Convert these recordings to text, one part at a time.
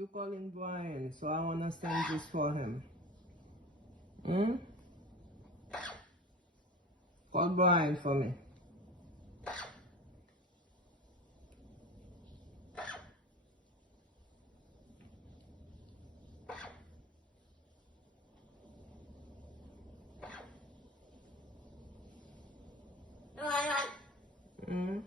You calling Brian, so I wanna send this for him. Hmm? Call Brian for me. Hmm?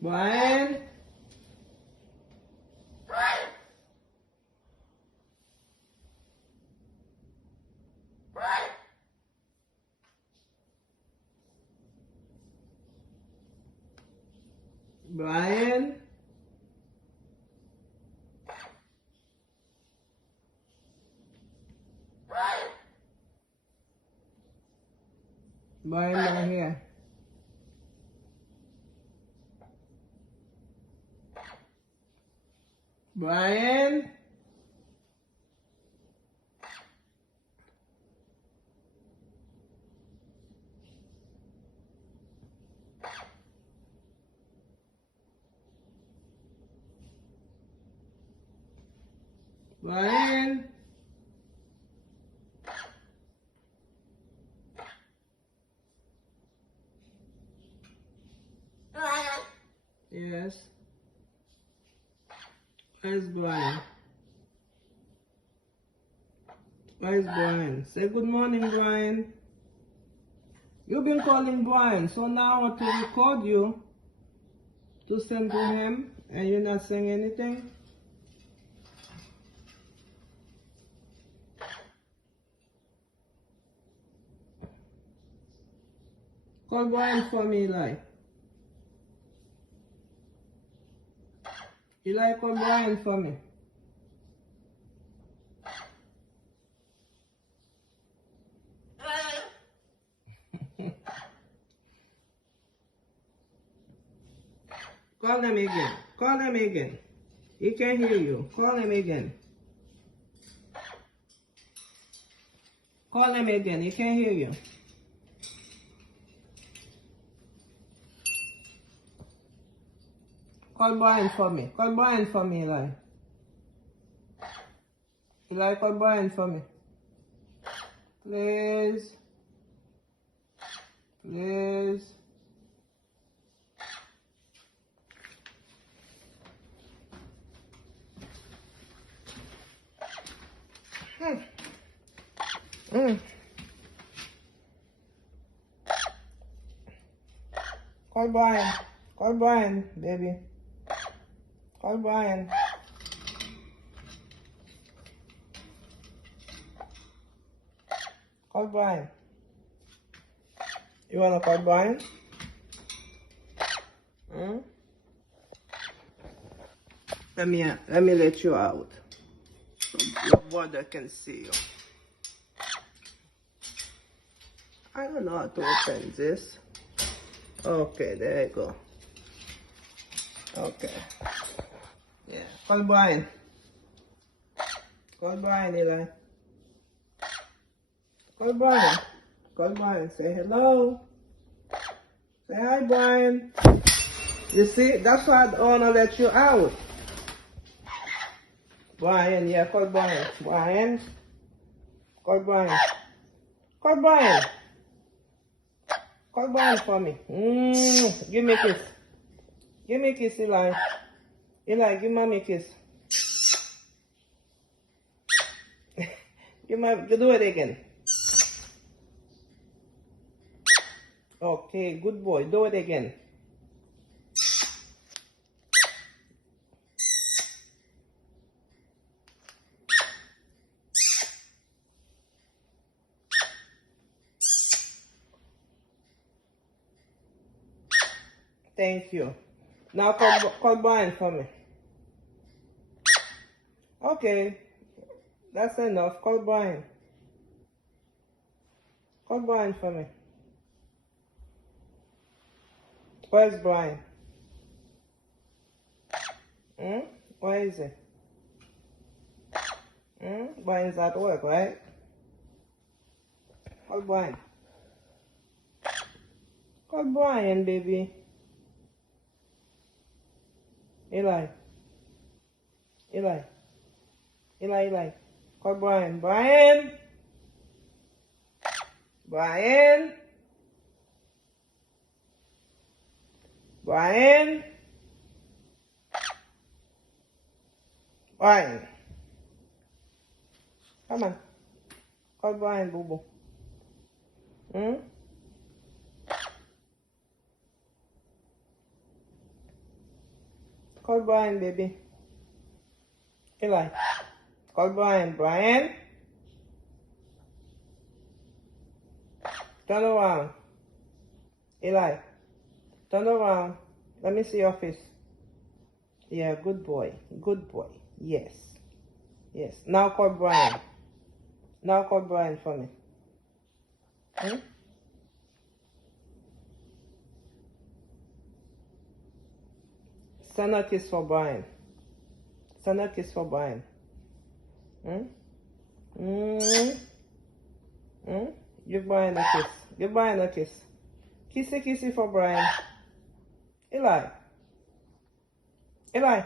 Brian? Brian? Brian not here. Brian? Brian? Yes. Where's Brian? Where's Brian? Say good morning, Brian. You've been calling Brian, so now I want to record you to send to him, and you're not saying anything? Call Brian for me, Eli. Eli, call Brian for me. Call him again. Call him again. He can't hear you. Call him again. Call him again. He can't hear you. Call Brian for me. Call Brian for me, Eli. Eli, call Brian for me. Please. Please. Call Brian. Call Brian, baby. Call Brian. Call Brian. You wanna call Brian? Hmm? Let me let you out so your brother can see you. I don't know how to open this. Okay, there you go. Okay. Yeah. Call Brian. Call Brian, Eli. Call Brian. Call Brian. Say hello. Say hi, Brian. You see, that's why I don't want to let you out. Brian, yeah, call Brian. Brian. Call Brian. Call Brian. Call Brian for me. Give me a kiss. Give me a kiss, Eli. Eli, give mommy a kiss. Do it again. Okay, good boy. Do it again. Thank you. Now call Brian for me. Okay, that's enough. Call Brian. Call Brian for me. Where's Brian? Hmm? Where is he? Brian's at work, right? Call Brian. Call Brian, baby. Eli. Eli. Eli. Call Brian. Brian. Brian. Brian. Brian. Come on. Call Brian, boo boo. Call Brian, baby. Eli. Call Brian. Brian. Turn around. Eli. Turn around. Let me see your face. Yeah, good boy. Good boy. Yes. Yes. Now call Brian. Now call Brian for me. Send a kiss for Brian. Send a kiss for Brian. Give Brian a kiss. Give Brian a kiss. Kissy for Brian. Eli. Eli.